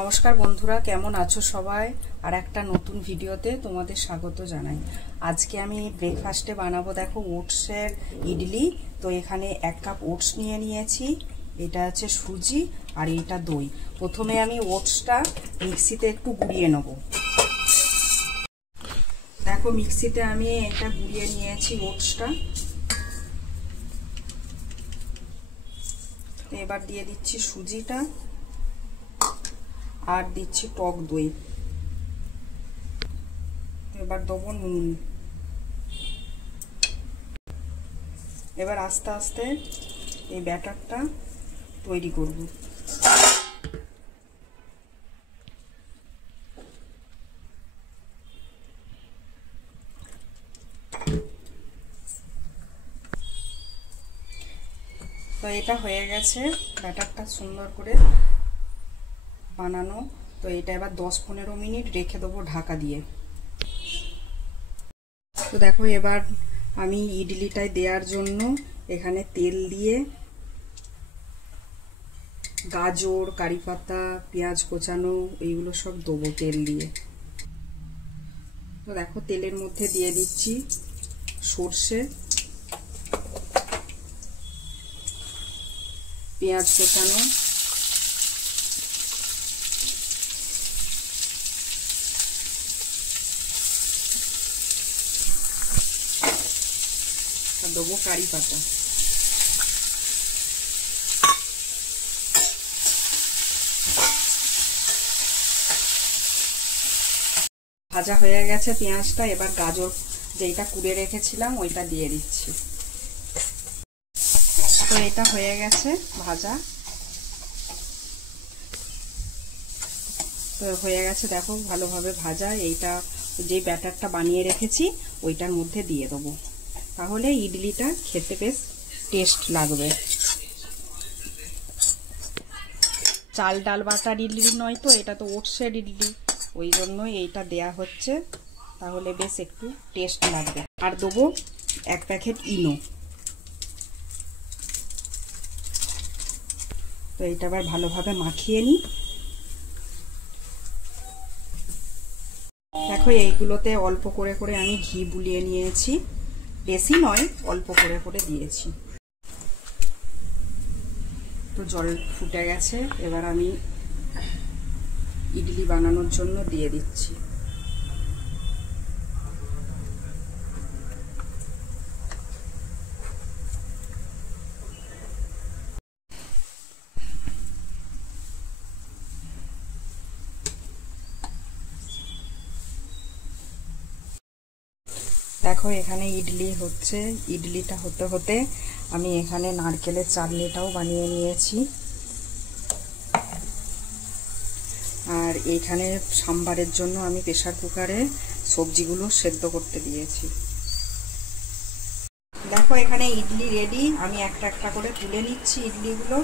নমস্কার বন্ধুরা, কেমন আছো সবাই? আর একটা নতুন ভিডিওতে তোমাদের স্বাগত জানাই। আজকে আমি ব্রেকফাস্টে বানাবো, দেখো, ওটসের ইডলি। তো এখানে 1 কাপ ওটস নিয়ে নিয়েছি, এটা আছে সুজি আর এটা দই। প্রথমে আমি ওটসটা মিক্সিতে একটু গুঁড়িয়ে নেব। দেখো, মিক্সিতে আমি এটা গুঁড়িয়ে নিয়েছি ওটসটা। তো এবার দিয়ে দিচ্ছি সুজিটা আর দিচ্ছি টক দই। এবার দেবো নুন। এবার আস্তে আস্তে এই ব্যাটারটা তৈরি করব। তো এটা হয়ে গেছে, ব্যাটারটা সুন্দর করে বানানো। তো এটা এবার 10-15 মিনিট রেখে দেবো ঢাকা দিয়ে। তো দেখো, এবার আমি ইডলিটায় দেওয়ার জন্য এখানে তেল দিয়ে গাজর, কারি পাতা, পেঁয়াজ কোচানো এইগুলো সব দেবো তেল দিয়ে। তো দেখো, তেলের মধ্যে দিয়ে দিচ্ছি সর্ষে, পেঁয়াজ কোচানো, আর দেবো কারি পাতা। ভাজা হয়ে গেছে পেঁয়াজটা। এবার গাজর যেটা কুড়ে রেখেছিলাম ওইটা দিয়ে দিচ্ছি। তো এটা হয়ে গেছে ভাজা। তো হয়ে গেছে, দেখো, ভালোভাবে ভাজা। এইটা যে ব্যাটারটা বানিয়ে রেখেছি ওইটার মধ্যে দিয়ে দেবো, তাহলে ইডলিটা খেতে বেশ টেস্ট লাগবে। চাল ডাল বাটার ইডলি নয় তো, এটা তো ওটসের ইডলি, ওই জন্যই এইটা দেয়া হচ্ছে, তাহলে বেশ একটু টেস্ট লাগবে। আর দেবো 1 প্যাকেট ইনো। তো এইটা আবার ভালোভাবে মাখিয়ে নিই। দেখো, এইগুলোতে অল্প করে করে আমি ঘি বুলিয়ে নিয়েছি, বেশি নয়, অল্প করে করে দিয়েছি। তো জল ফুটে গেছে, এবার আমি ইডলি বানানোর জন্য দিয়ে দিচ্ছি। দেখো, এখানে ইডলি হচ্ছে। ইডলিটা হতে হতে আমি এখানে নারকেলের চাটনিটাও বানিয়ে নিয়েছি। আর এইখানে সাম্বারের জন্য আমি প্রেসার কুকারে সবজিগুলো সেদ্ধ করতে দিয়েছি। দেখো, এখানে ইডলি রেডি। আমি একটা একটা করে তুলে নিচ্ছি ইডলিগুলো।